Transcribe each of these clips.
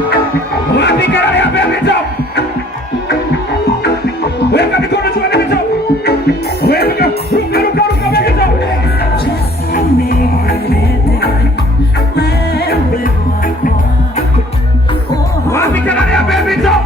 Wapi kelele ya baby top? Weka mikono juu baby top. Weka ruka baby top. Wapi kelele ya baby top?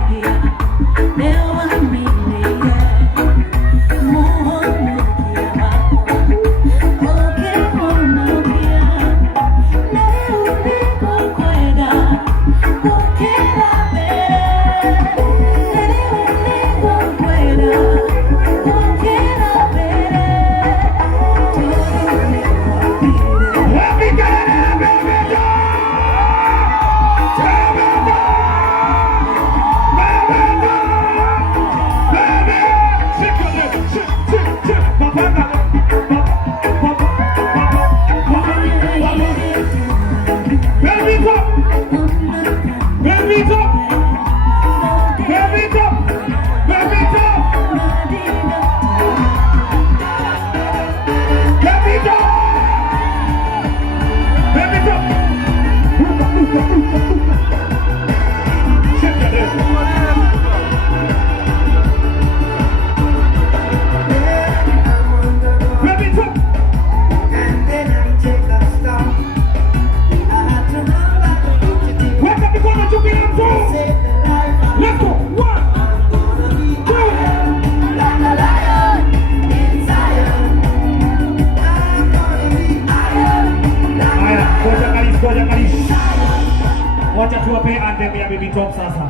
Wacha tuwape anthem ya baby top sasa.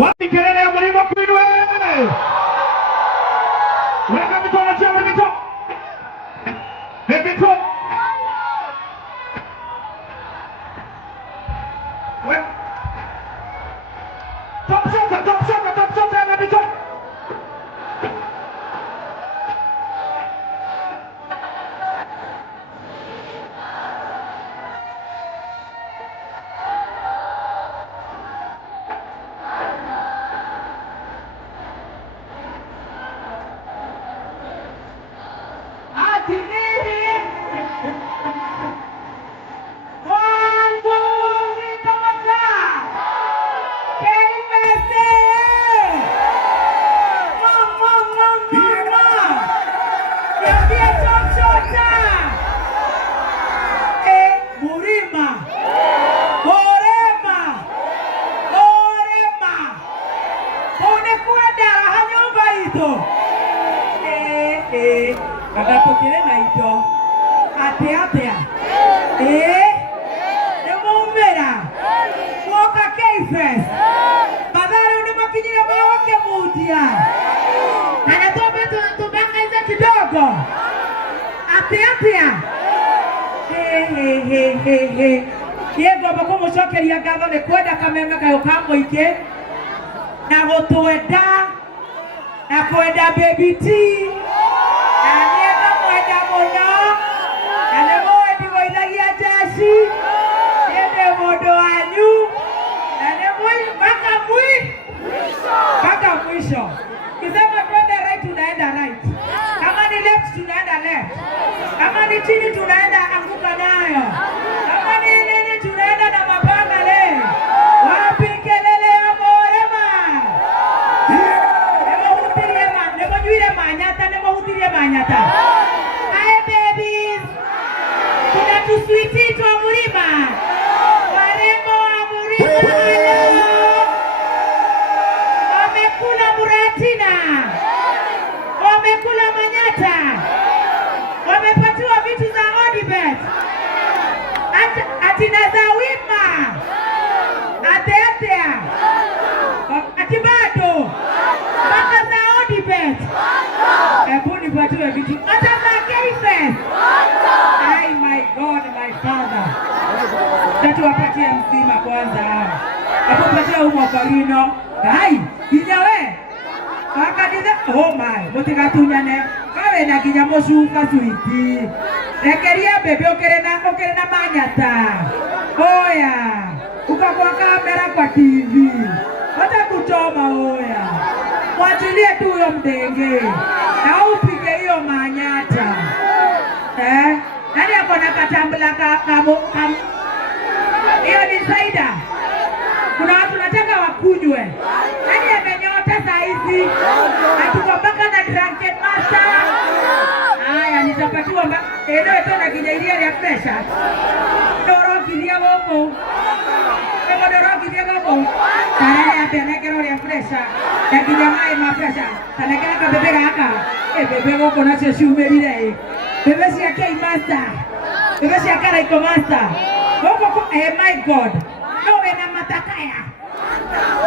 Wapi kelele ya mlima kwenu wewe? Weka mikono juu baby top. Baby top. Wewe. Top shot baby top. Akapokele na ito atea nemumbera mwoka keifes badhari unimakinyira maoke mudia anatoba tubanga hizo kidogo atea yego bako mushokeria gatho ne kwenda kameme kayo kamoike na gotwenda na kwenda baby tea Kisema twende right tunaenda right. Kama ni left tunaenda left. Kama ni chini tunaenda anguka nayo. Kama ni nini tunaenda na mapanga leo. Wapi kelele ya morema? Nemo juire manyata. Hi babies. Kuna tuswiti twa mlima. Warembo wa mlima. Wamekula manyata. Wamepatiwa vitu za Odibet. Atina za wima. Atea. Atibado. Baka za Odibet. Ebu nipatiwe vitu. Ata za Keifes. Ay my God, my Father. Tatu wapatie mzima kwanza hawa. Ebu patia umokarino. Hai, inyawe. Wakadize, oh my, mutigatunyane. Kawe na ginya mushuka suiti. Rekeria bebe okere na manyata. Oya. Ukakwa kamera kwa TV. Wata kuchoma oya. Mwachilie tu huyo mdenge. Na upige hiyo manyata. Nani ako na katambula kamo. Hiyo ni Zaida. Kuna watu Eno tena kijairia ya pesa. Doro kidia goko. Kama doro kidia goko. Tara ya tena kero ya pesa. Ya kijamai mapesa. Tana kaka bebe kaka. Bebe goko na sio shumerire. Bebe si akai master. Bebe si akara iko master. Goko my God. No ena matakaya.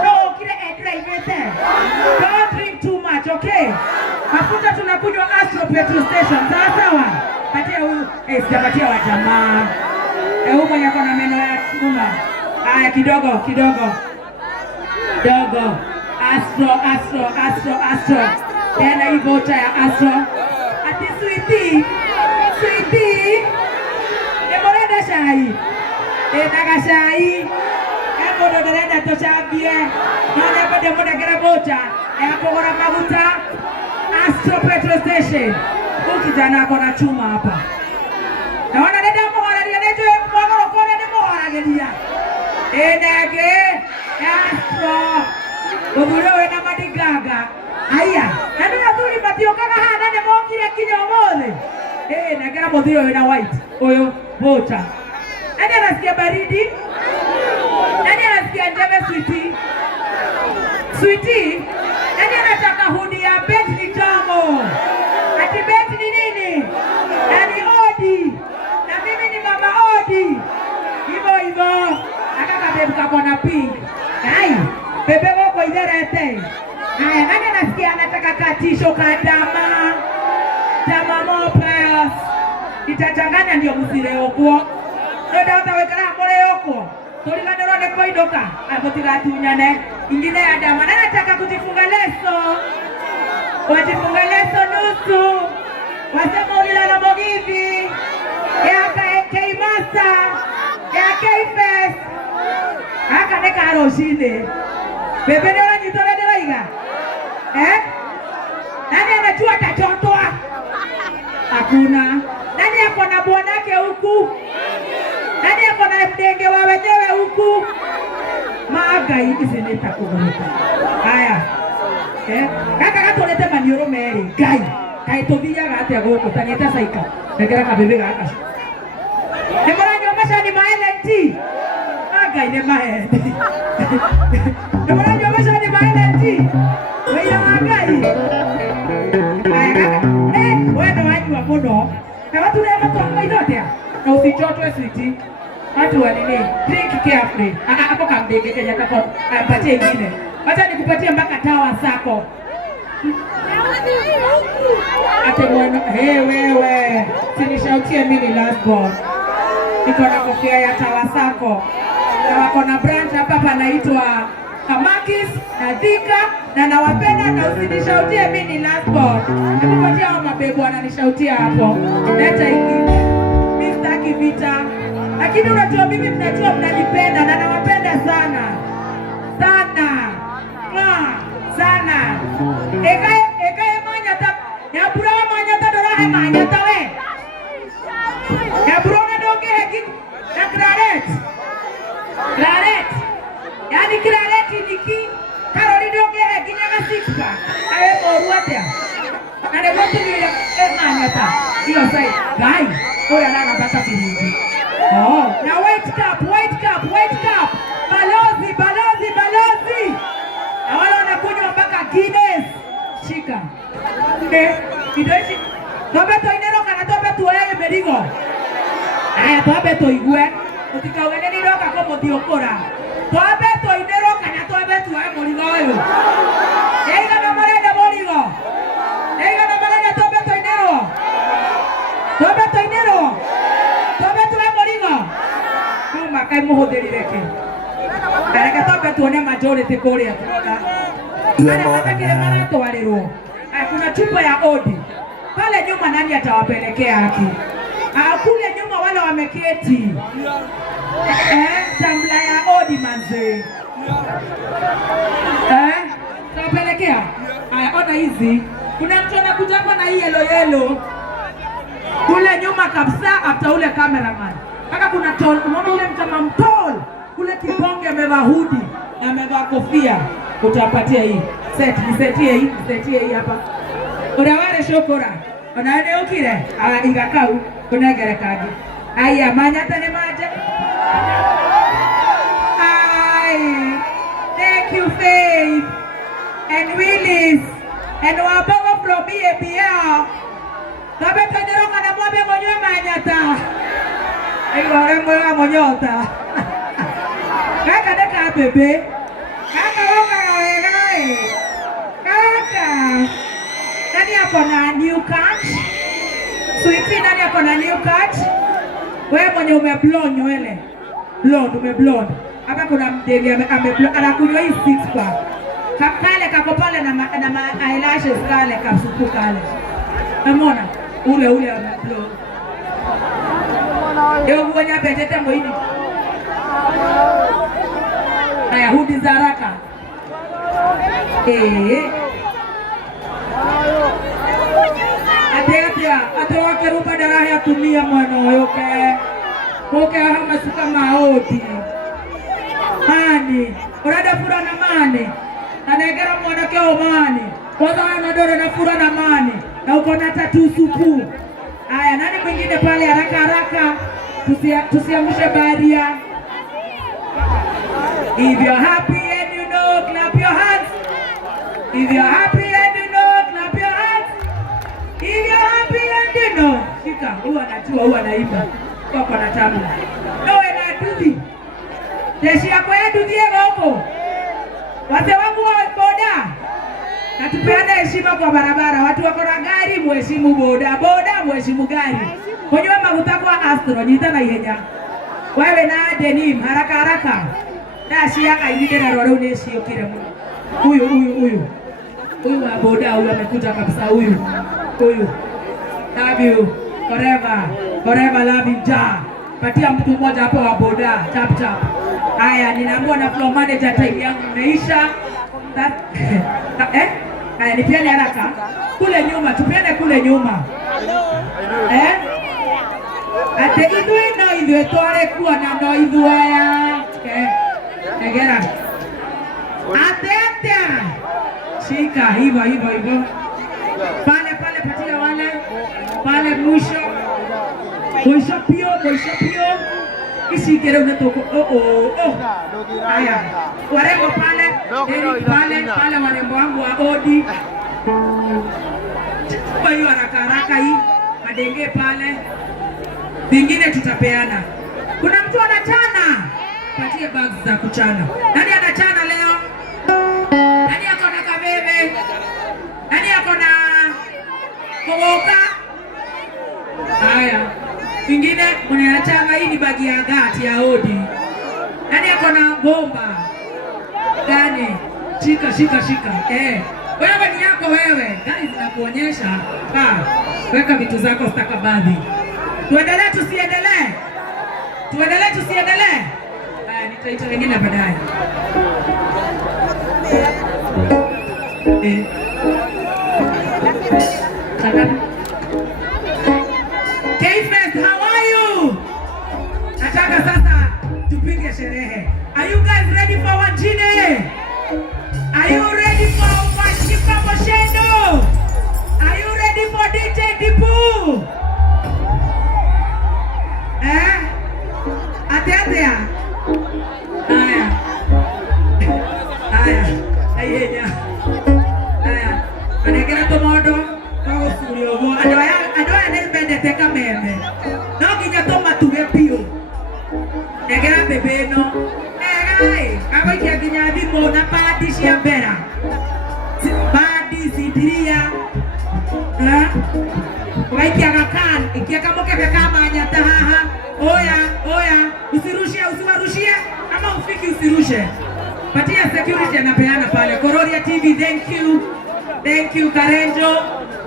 No kile edra. Don't drink too much, okay? Mafuta tunakunywa Astro petrol station. Sawa? Patia huyu, sijapatia wa jamaa. Huyu mwenye kona meno ya chuma. Haya kidogo. Dogo. Astro. Tena hii voucher ya Astro. Ati sweetie. Nemorenda shai. Naga shai. Ndo derenda tochambie. None bade muda kera voucher. Kogora maguta. Astro petrol station. Kijana ako na chuma hapa. Naona dada mhoraria nejo mwagoro kone ni mhorageria. Enege Astro. Ogurewe na madigaga. Aya, nani aduri matio kaka hana ne mokire kinyo mole. Nagera modhiro na white. Oyo voucher. Nani anasikia baridi? Nani anasikia njeve sweetie? Nani anataka hudi ya bet ni tamu? Ati bet ni nini? Nani Odi? Na mimi ni mama Odi. Hivyo. Akaka bebe kakona pink. Hai, bebe wako iderete. Haya, nani anasikia anataka katisho kadama? Dama mopes. Itachanganya ndio msile okwo. Ndio utawekana mole okwo. Tulingana rode kwa idoka. Akotira tunyane. Ingine ya dama. Nani anataka kujifunga leso? Wajifunga leso nusu. Wasema ulilala mogivi. Ya K-Master. Ya K-Fest. Haka neka haroshine. Bebe nyola nyitole nyola iga. Nani anajua tachotoa? Hakuna. Nani yako na bwanake huku? Nani yako na mdenge wa wenyewe huku? Maaga hivi zineta kuguruka. Haya. Kaka katolete manioro mere. Kai tovia gate agoko tanyeta saika. Negera kabebe gaka. Nemora nyomesha ni maelenti. Maaga ine maelenti. Nemora nyomesha ni maelenti. Wewe maagai. Haya. Wewe wajua muno. Na watu leo kwa idotea. Na usichotwe sweetie. Watu wanene drink carefully. Hapo kambege Kenya kako apatie ingine. Acha nikupatie mpaka tawa sako. Ate mwana wewe. Sinishautie mimi last born. Niko na kofia ya tawa sako. Na wako na branch hapa panaitwa Kamakis na Thika na nawapenda na usinishautie mimi last born. Nikupatia hao mabebu wananishautia hapo. Leta ingine. Mr. Vita. Lakini unajua mimi mnajua mnanipenda na nawapenda sana. Sana. Ekae manyata. Ya bura manyata dorahe manyata we. Ya bura na doge heki. Na Claret. Yani Claret niki. Karoli doge heki nyaga sixpa. Awe moruatea. Na negotu ni manyata. Hiyo sai. Gai. Oya nana bata pilindi. Na white cup. Balozi. Na wale wanakunywa mpaka Guinness. Shika. Kidoishi. Tobe to inero kana tobe tuwe merigo. Aya tobe to igwe. Utikawene ni roka como diokora. Tobe to inero kana tobe tuwe morigo yo. Eiga na marenda morigo. Eiga na marenda tobe to inero. Tobe tuwe morigo. Kuma kai muhoderi reke. Daraka tobe tuone majority kule ya tunaona. Ana kile mara toalero. Kuna chupa ya Odi. Pale nyuma nani atawapelekea haki? Kule nyuma wale wameketi. Tambla ya Odi manze. Tawapelekea. Ona hizi. Kuna mtu anakuja hapa na hii yellow. Kule nyuma kabisa after ule cameraman. Kaka kuna tol, unaona ule mtama mtol. Kule kibonge amevaa hoodie na amevaa kofia. Utapatia hii. Nisetie hii hapa. Unawale shokora. Unaende ukile? Ingakau. Kuna gerekagi. Aya Manyata ni maja. Thank you, Faith and Willis and Wabogo from BAPL. Kabe kanyeronga na mwabe mwenye Manyata. Igore mwenye monyota. Kaka deka bebe. Kaka wonga gawe. Kaka. Nani ako na new catch? Sweetie, nani ako na new catch? Wewe mwenye umeblonde nywele. Blonde, umeblonde. Hapa kuna mdege ameblonde, anakunywa hii six pack. Kakale kako pale na eyelashes kale kasupu kale. Umeona? Ule ameblonde. Leo mwenye petete mwini. Haya hudi za haraka. Ate wakerupa daraha ya tumia mwana yoke. Koke hama suka maoti. Mani. Orada fura na mani. Na negera mwana keo mani. Koza anadore na fura na mani. Na uko na tatu supu. Aya nani mwingine pale haraka. Tusiamushe baria. If you're happy and you know, clap your hands. If you're happy and you know, clap your hands. If you're happy and you know, shika, huwa anachua, huwa anaimba. Kwa na tamu. Nowe na duthi. Jeshi yako ya duthi ya huko. Wate wangu wa boda. Na tupeane heshima kwa barabara. Watu wako na gari, muheshimu boda. Boda, muheshimu gari. Kwenye mafuta kwa Astro, jita na ihenya. Wewe na denim, haraka. Na shia kaingine na rwara uneshi yokire mwana. Huyu. Huyu wa boda, huyu amekuja kabisa huyu. Love you. Forever love you, ja. Patia mtu mmoja hapo wa boda, chap. Haya, ninaambiwa na floor manager time yangu imeisha. Haya, nipiane haraka. Kule nyuma, tupiane kule nyuma. Ate idwe tore kuwa na no idwe ya. Egera. Ate. Shika, hivyo. Pale patia wale. Pale mwisho pio. Isikere unatoko. Haya. Warembo pale warembo wangu wa Odi. Kwa hiyo haraka hii. Madenge pale. Vingine tutapeana. Kuna mtu anachana. Patie bags za kuchana. Nani anachana leo? Nani ako na kabebe? Nani ako na koboka? Haya. Vingine mnachana, hii ni bagi ya gati ya Odi. Nani ako na bomba? Gani? Shika. Wewe ni yako wewe. Gani zinakuonyesha? Weka vitu zako stakabadhi. Tuendelee tusiendelee? Haya, nitaita wengine baadaye. K-Fest, how are you? Nataka sasa tupige sherehe. Are you guys ready for Wajine? Are you ready for Washika Moshendo? Are you ready for DJ Dipu? Atea. Haya. Anegera tomodo kwa studio go. Adoya nebende teka meme. No kinya toma tuwe pio. Negera bebeno. Kama kia kinya dipo na party shia bera. Party sidiria. Kwa ikia kakan, ikia kamoke kama Manyata haha. Oya, usiwarushie ama ufiki usirushe. Patia security anapeana pale. Kororia TV, thank you Karenjo,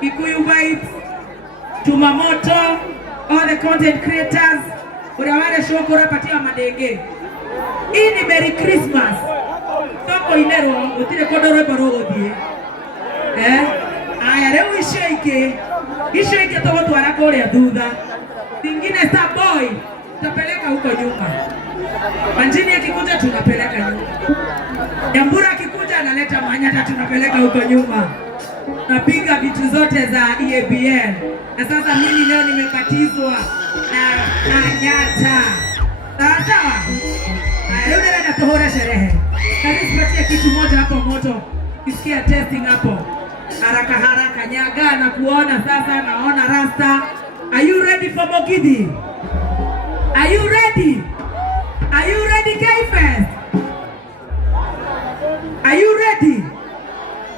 Kikuyu Vibes, Tumamoto, all the content creators. Urawale shokora patia madenge. Hii ni Merry Christmas. Toko inero, utile kodoro borogodie. Aya, leo isheike to watu warakore ya dhudha. Tingine Star Boy, tutapeleka huko nyuma. Manjini akikuja tunapeleka nyuma. Nyambura akikuja analeta Manyata tunapeleka huko nyuma. napiga vitu zote za EABL. Na sasa mimi leo nimebatizwa na Nyata. Sawa? Leo ndio natohora sherehe. Karibu sipatie kitu moja hapo moto. Kisikia testing hapo. Haraka haraka nyaga na kuona sasa naona rasta. Are you ready for Mogidi? Are you ready? Are you ready, K-Fest? Are you ready?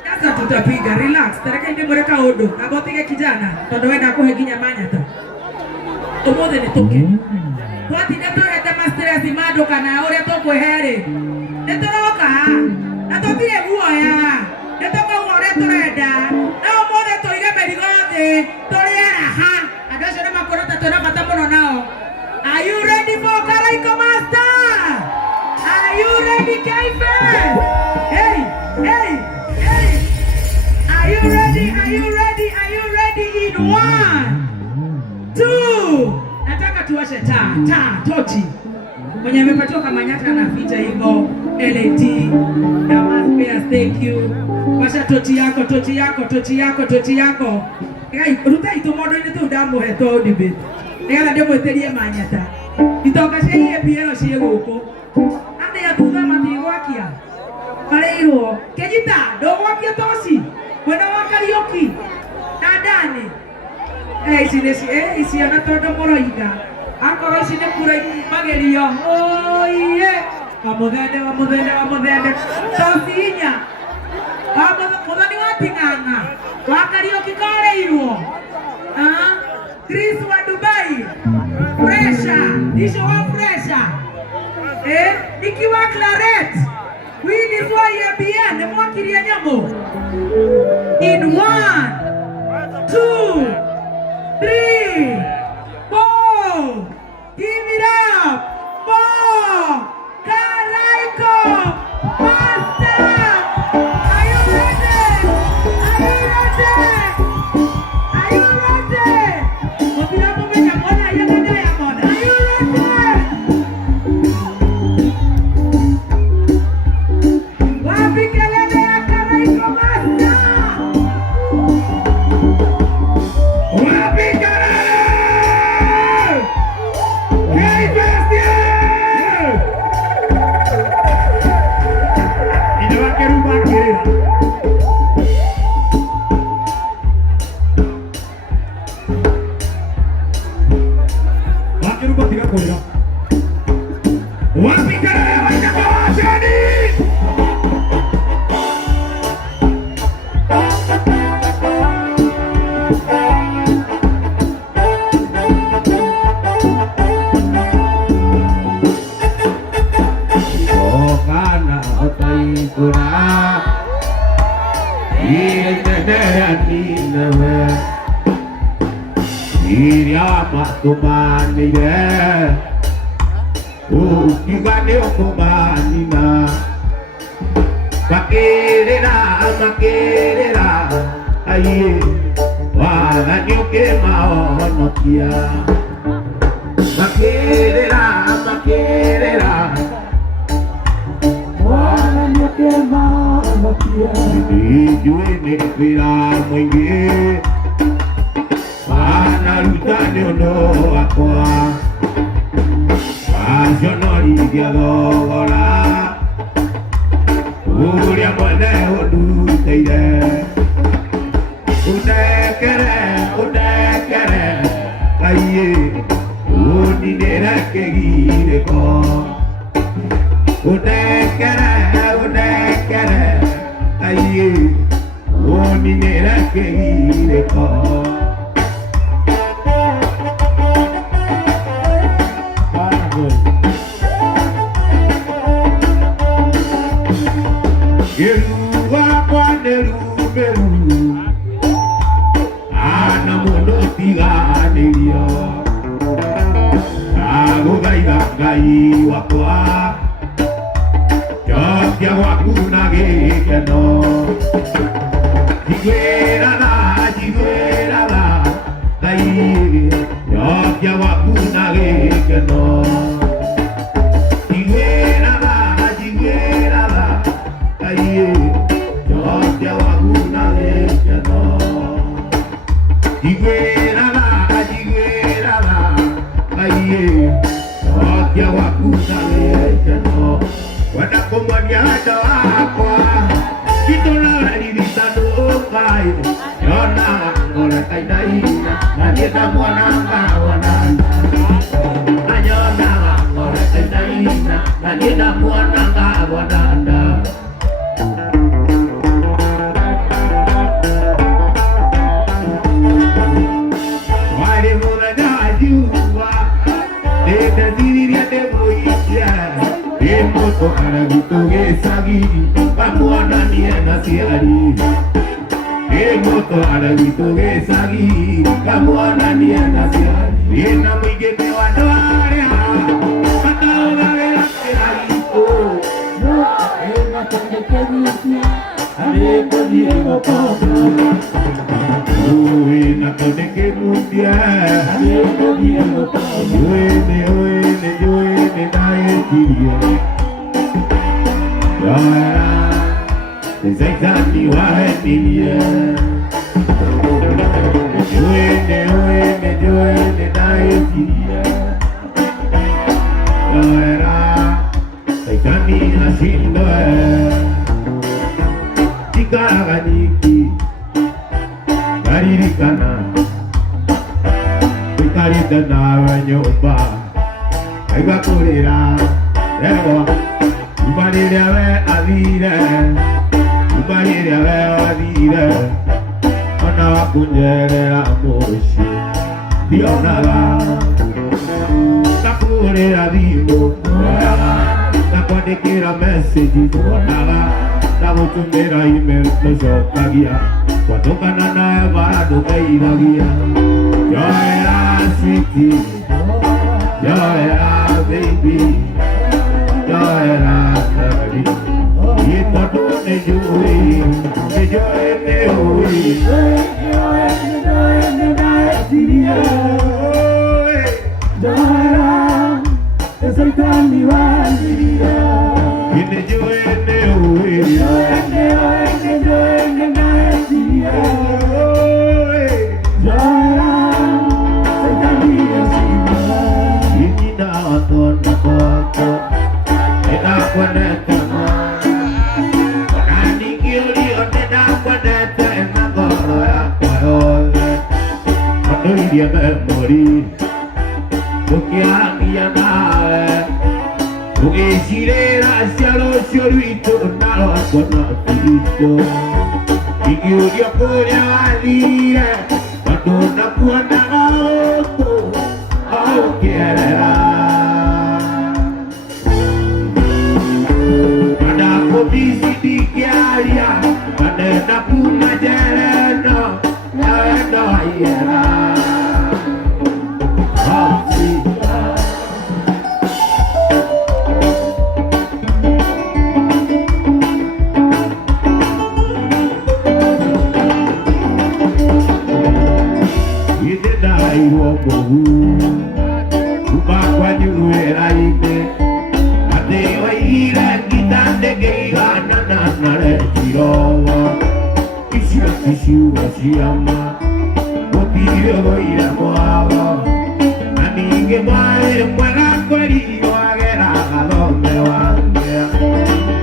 Sasa tutapiga, relax. Taraka ndi mureka odo. Abotike kijana. Tondo wenda kuheginya manyata. Omothe ni toke. Kwati neto hete mastress imado kana ore to kwehere. Neto roka. Neto tire guoya. Neto ko ore toreda. Na omothe to ire merigode. Toriera ha. Adosho ne makorota tona patamono nao. Are you ready for Karaiko Master? Are you ready, K-Fest? Hey, hey, hey. Are you ready? Are you ready? Are you ready? In 1, 2. Nataka tuwashe taa, tochi. Mwenye amepatiwa kama Nyata na ficha hivyo. LAT. Damas, thank you. Washa tochi yako, tochi yako, tochi yako, tochi yako. Hey, ruta itomodo ni tu damu heto dibe. Nega ndio mweterie Manyata. Itoka sheye biero sheye goko. Ande ya tuza matigwakia. Kaleiro, kejita, dogwakia tosi. Kwenda wakarioki. Nadani. Isi anatodo moroiga. Akoro isi ne kurai magerio. Oye. Wamudende. Tosinya. Mudani watinganga. Wakarioki kaleiro. Chris wa Dubai. Nisho wa fresha. Niki wa Claret. Willis wa EABL. Mwakiria nyamo. In 1, 2, 3, 4. Give it up. 4. Karaiko Master. Are you ready? Are you ready? Are you ready? Makerera, aye, wanyuke maonokia. Makerera, wanyuke maonokia. Nijue nipira mwingi, wanarutani ono wakwa. Wajonori dia dogora. Uria mwene unduteire. Udekere, aye, uninere kegireko. Udekere, aye, uninere kegireko. Yeruwa kwa neruberu. Ngai wakwa Jokia waku na gikeno Jigwera da Ngai Jokia waku na gikeno Jigwera da Ngai Jokia waku na gikeno Yogia wakuna lekeno wanakomania hata wakwa kitona lilitandu kai yona ngora kainaina nanieta mwananga wananda ayona ngora kainaina nanieta mwananga wananda wale mwana najua ete diriria demoisha emoto aragitoge sagi pamwana niena siari emoto aragitoge sagi pamwana niena siari ena mwigene wadware mataoga vera seragito no ena kondekerusia areko diego pobre ena kondekerusia areko diego pobre yoene nae kirio Yara, exactly what I need. Doing Nigeria. Yara, exactly as in the Tikariki, Garirikana, Vikarita Yoba, I got to it out. Ubarire avire, ubarire avire, ona wakunjerera moshi, dionaga, nakurera vivo, nakwandikira message onaga, nagutumira email nocokagia, twatũngana nawe bado ngeithagia, njoera sweetie, njoera baby. Yara kari, ito doon ejoy, Yara, esay kaniwan diria, dia memori, bukiangia nawe, ukisirera sialo siorito nalo akona kito, ikiudia kunya walia, matunda kuanda ngauko, au kierera. Ada komisi dikiaria, ada napuna jereno, ada ayera. Siama, Bokio ira moaba, amigue madre muera cuerillo aguera a donde vaya,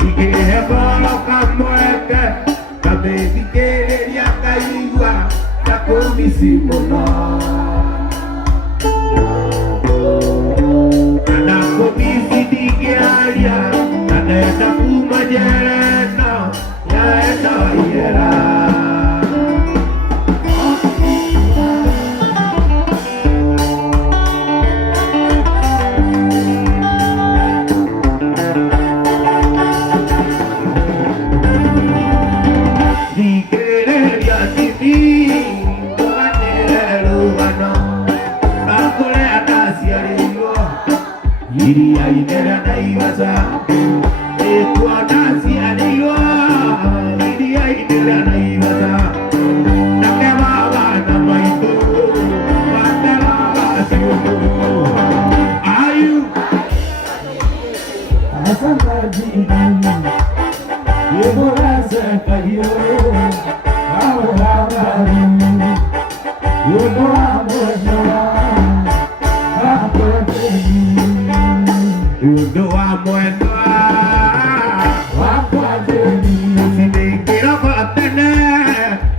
y que por camueque, cabe si quería caigua, la comisión no. Ana comisi diaria, ana esta puma yerena, ya esta yera. Iria inera na iwaza, etua nasi aneiwa. Iria inera na iwaza, nakebaba na maito, batera siyo. Ayu, asamba jini, yebora sekayo, awabari, yebora moja, awabari. Undo wa mwendwa wakwa jeni Usinikira fatene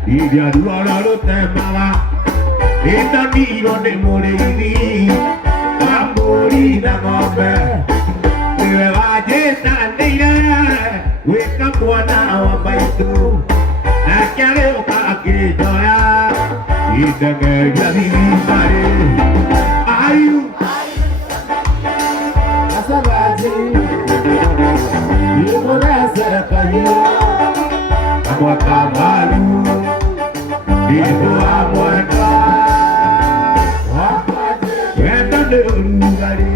Iria duara rutemaga Indaniro ni murithi Wamburi na ng'ombe Niwe wajitanĩire Gwĩka mwana wa maitũ Nake agĩũka akĩnjoya Indengeria thibitarĩ Ayu Asagaji Nimũthece kahiũ Kamwaka maru Nĩndũ wa mwendwa Wendo nĩ ũrugarĩ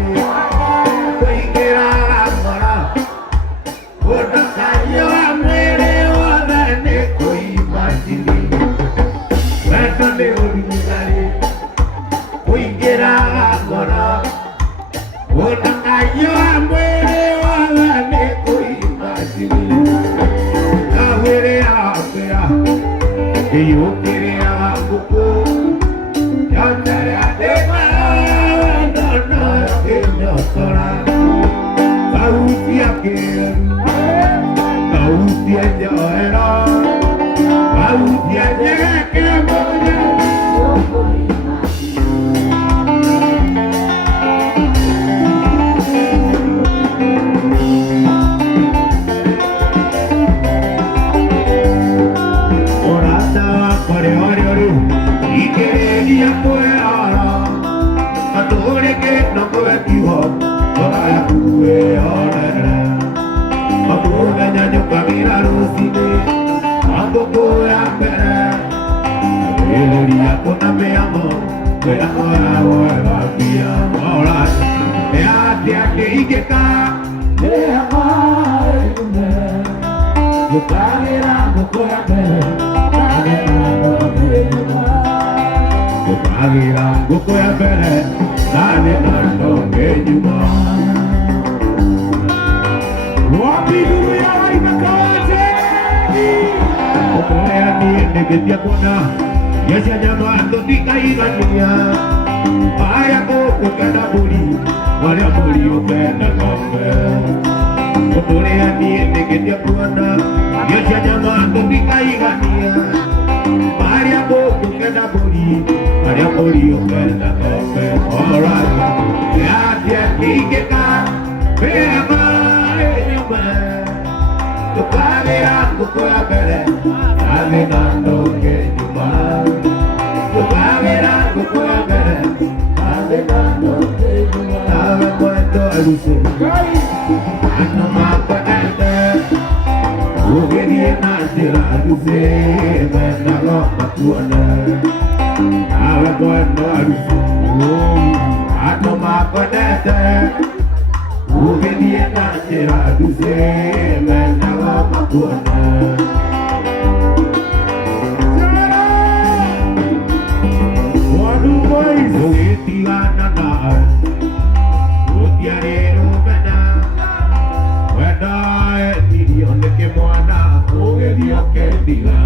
Kũingĩra ngoro Mũndũ kanyi wa mwĩrĩ wothe nĩ kũimba njini Wendo nĩ ũrugarĩ Kũingĩra ngoro Mũndũ kanyi wa mwĩrĩ wothe nĩ kũimba njini Kawĩrĩa mbĩa Iyũkĩrĩa ngũkũ Yondere atĩma Sauti ya kĩrũ Sauti ya njohero Sauti ya nyeke moja Orata wakwa rĩorĩorĩ Ikĩrĩria kwĩara Atũrĩke na kwĩkiho Toraya kwĩonere Makũmenya nyũkagĩra rũcinĩ Angũkũra mbere Wĩrĩria kũna mĩamo Mĩamo ya wega pia Alright Nĩ atĩa kĩingĩka Nĩama ĩgume Nyũkagĩra ngũkũra mbere Nyũkagĩra ngũkũra mbere Nane mandonge nyuma Wapi nuru ya imekawaje Okolea niende getia kuona Yesha nyama andofika igania Aya koko kenda buri Wale buri ukenda ngombe Okolea niende getia kuona Yesha nyama andofika igania Aya koko kenda buri Wale buri ukenda ngombe Alright Yatia kingeka Pema enyuma Tukagĩra ngũkũ ya mbere Nathi nandoke nyuma Tukagĩra ngũkũ ya mbere Nathi nandoke nyuma Nawe mwendo aruce Andũ makwendete Ũgĩthiĩ na njĩra aruce Mendago makuone Nawe mwendo aruce Andũ makwendete Ũgĩthiĩ na njĩra aruce Mendago makuone Ũgĩtigana nawe Gũtiarĩ rũmena Wenda enirio nĩ kĩmwana Ũgĩthiĩ ũkendiga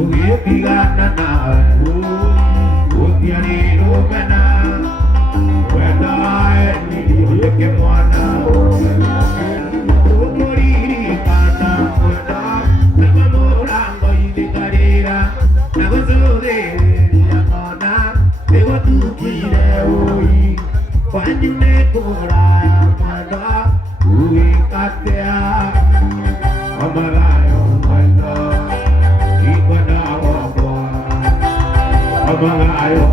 Ũgĩtigana nawe Gũtiarĩ rũmena Wenda enirio nĩ kĩmwana Ũkũririkana mwenda Naima mũrango-inĩ karĩra Na gũcũthĩrĩria ona Nĩgũtukire ũi Kwanyu nĩ kũraya mwenda Ũgĩkatea Omagayo mwenda Ikwenda wakwa Omagayo